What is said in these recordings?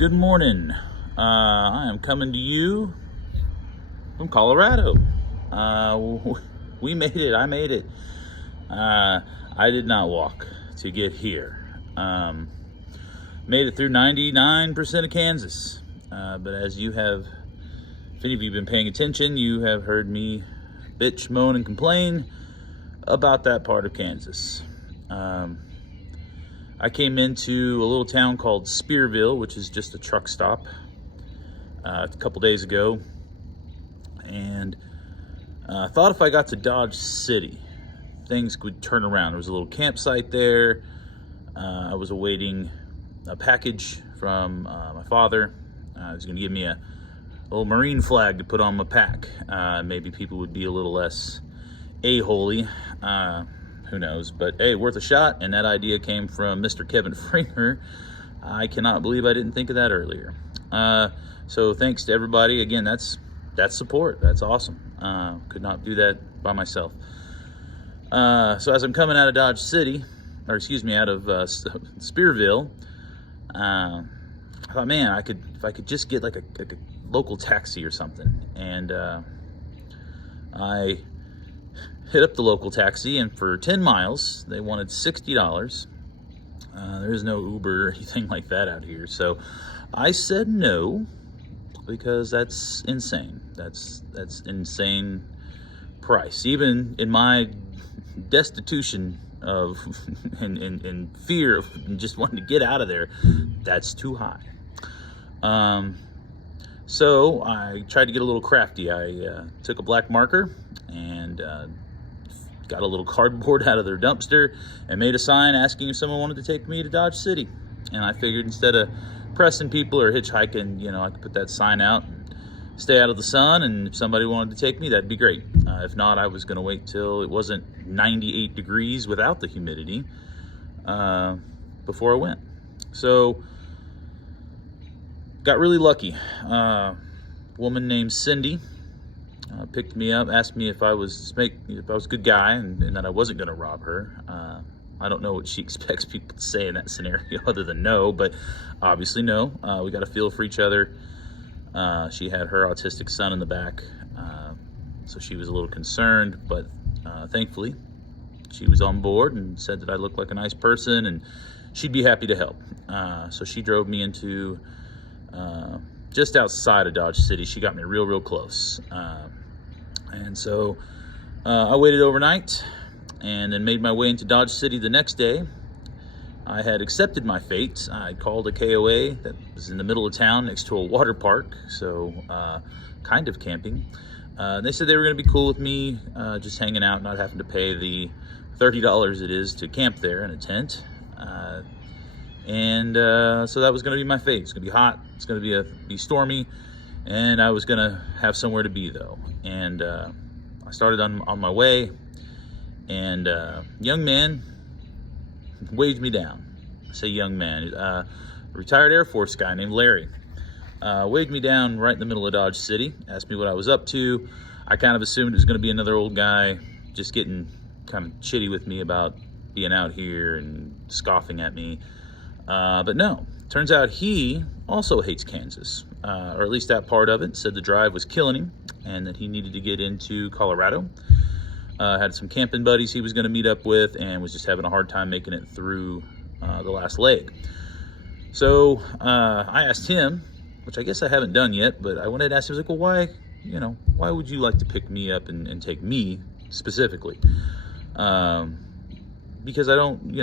Good morning. I am coming to you from Colorado. We made it. I made it. I did not walk to get here. Made it through 99% of Kansas. But as you have, if any of you have been paying attention, you have heard me bitch, moan, and complain about that part of Kansas. I came into a little town called Spearville, which is just a truck stop, a couple days ago, and I thought if I got to Dodge City, things would turn around. There was a little campsite there. I was awaiting a package from my father. He was going to give me a little Marine flag to put on my pack. Maybe people would be a little less a-holy. Who knows? But hey, worth a shot. And that idea came from Mr. Kevin Framer. I cannot believe I didn't think of that earlier. So thanks to everybody. Again, that's support. That's awesome. Could not do that by myself. So as I'm coming out of Dodge City, or excuse me, out of Spearville, I thought, man, if I could just get like a local taxi or something. And I hit up the local taxi, and for 10 miles, they wanted $60. There's no Uber or anything like that out here. So I said no, because that's insane. That's insane price. Even in my destitution of and fear of just wanting to get out of there, that's too high. So I tried to get a little crafty. I took a black marker and got a little cardboard out of their dumpster and made a sign asking if someone wanted to take me to Dodge City. And I figured instead of pressing people or hitchhiking, I could put that sign out and stay out of the sun, and if somebody wanted to take me, that'd be great. If not, I was going to wait till it wasn't 98 degrees without the humidity before I went. So got really lucky. Woman named Cindy picked me up, asked me if I was a good guy, and that I wasn't going to rob her. I don't know what she expects people to say in that scenario other than no, but obviously no. We got a feel for each other. She had her autistic son in the back, so she was a little concerned, but thankfully she was on board and said that I looked like a nice person and she'd be happy to help. So she drove me into just outside of Dodge City. She got me real close. And so I waited overnight and then made my way into Dodge City the next day. I had accepted my fate. I called a KOA that was in the middle of town next to a water park, so kind of camping. They said they were going to be cool with me, just hanging out, not having to pay the $30 it is to camp there in a tent. So that was going to be my fate. It's going to be hot. It's going to be stormy, and I was going to have somewhere to be, though. And I started on my way, and young man waved me down. I say young man, retired Air Force guy named Larry, waved me down right in the middle of Dodge City, asked me what I was up to. I kind of assumed it was going to be another old guy just getting kind of chitty with me about being out here and scoffing at me. But no, turns out he also hates Kansas, or at least that part of it. Said the drive was killing him and that he needed to get into Colorado. Had some camping buddies he was going to meet up with and was just having a hard time making it through the last leg. So I asked him, which I guess I haven't done yet, but I went ahead and asked him, I was like, well, why would you like to pick me up and take me specifically? Because I don't,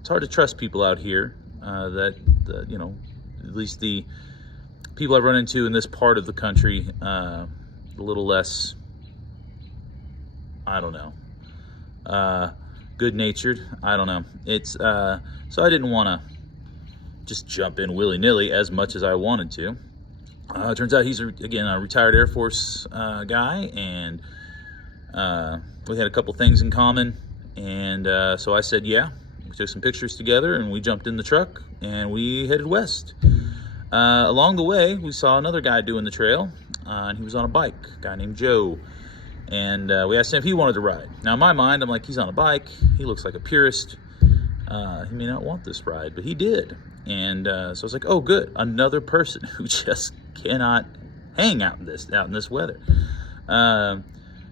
it's hard to trust people out here that at least the people I've run into in this part of the country, a little less, I don't know, good-natured. I don't know. It's so I didn't want to just jump in willy-nilly as much as I wanted to. It turns out he's again a retired Air Force guy, and we had a couple things in common. And so I said, yeah. We took some pictures together, and we jumped in the truck and we headed west. Along the way, we saw another guy doing the trail, and he was on a bike, a guy named Joe. And we asked him if he wanted to ride. Now, in my mind, I'm like, he's on a bike. He looks like a purist. He may not want this ride, but he did. And so I was like, oh, good, another person who just cannot hang out in this weather.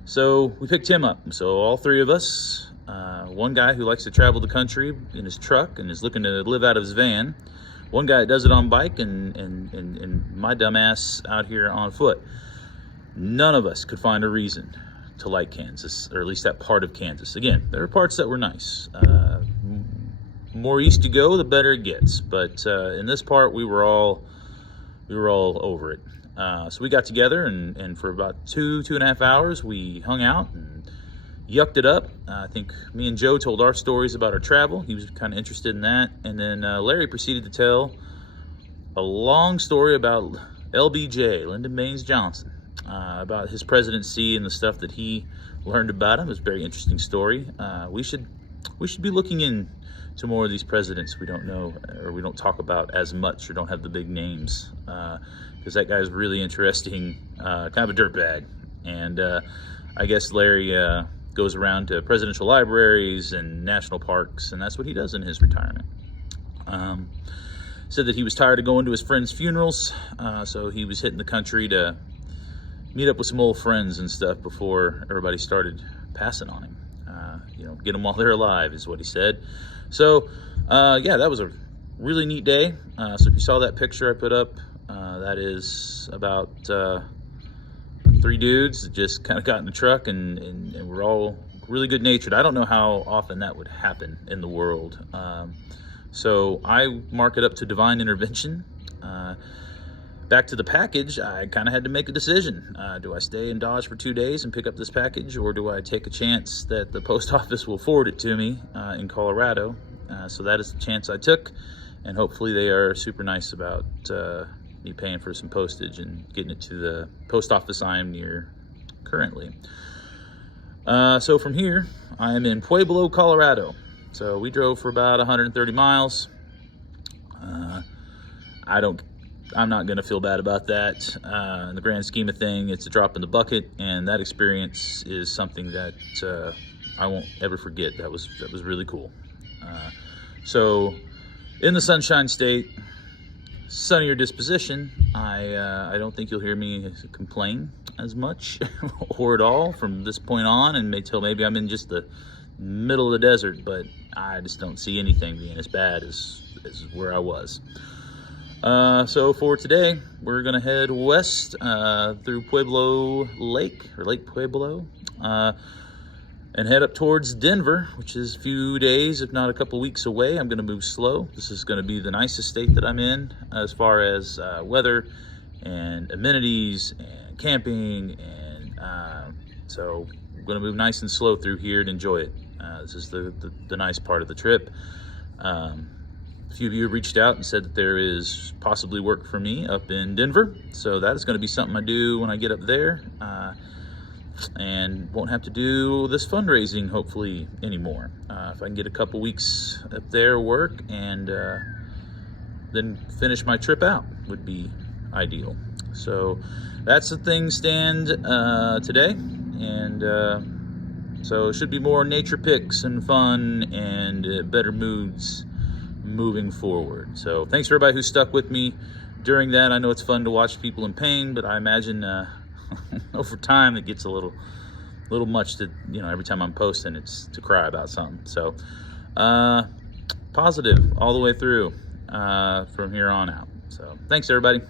So we picked him up. So all three of us, one guy who likes to travel the country in his truck and is looking to live out of his van, one guy that does it on bike, and my dumb ass out here on foot. None of us could find a reason to like Kansas, or at least that part of Kansas. Again, there were parts that were nice. More east you go, the better it gets. But in this part, we were all over it. So we got together, and for about 2.5 hours, we hung out and yucked it up. I think me and Joe told our stories about our travel. He was kind of interested in that. And then Larry proceeded to tell a long story about LBJ, Lyndon Baines Johnson, about his presidency and the stuff that he learned about him. It was a very interesting story. We should be looking into more of these presidents we don't know, or we don't talk about as much, or don't have the big names, because that guy's really interesting, kind of a dirtbag. And I guess Larry goes around to presidential libraries and national parks, and that's what he does in his retirement. Said that he was tired of going to his friends' funerals, so he was hitting the country to meet up with some old friends and stuff before everybody started passing on him. Get them while they're alive is what he said. So yeah, that was a really neat day. So if you saw that picture I put up, that is about 3 dudes that just kind of got in the truck, and we're all really good natured. I don't know how often that would happen in the world. So I mark it up to divine intervention. Back to the package, I kind of had to make a decision. Do I stay in Dodge for 2 days and pick up this package, or do I take a chance that the post office will forward it to me in Colorado? So that is the chance I took, and hopefully they are super nice about me paying for some postage and getting it to the post office I am near currently. So from here, I am in Pueblo, Colorado. So we drove for about 130 miles. I'm not going to feel bad about that. In the grand scheme of things, it's a drop in the bucket, and that experience is something that I won't ever forget. That was really cool. So in the Sunshine State, sunnier disposition, I don't think you'll hear me complain as much or at all from this point on, and until maybe I'm in just the middle of the desert, but I just don't see anything being as bad as where I was. So for today, we're gonna head west through Pueblo Lake, or Lake Pueblo, and head up towards Denver, which is a few days, if not a couple weeks away. I'm gonna move slow. This is gonna be the nicest state that I'm in as far as weather and amenities and camping, and so I'm gonna move nice and slow through here and enjoy it. This is the nice part of the trip. A few of you have reached out and said that there is possibly work for me up in Denver. So that is going to be something I do when I get up there, and won't have to do this fundraising hopefully anymore. If I can get a couple weeks up there work and then finish my trip out would be ideal. So that's the thing stand today. And so it should be more nature pics and fun and better moods moving forward. So thanks for everybody who stuck with me during that. I know it's fun to watch people in pain, but I imagine over time it gets a little much to, every time I'm posting it's to cry about something. So positive all the way through from here on out. So thanks everybody.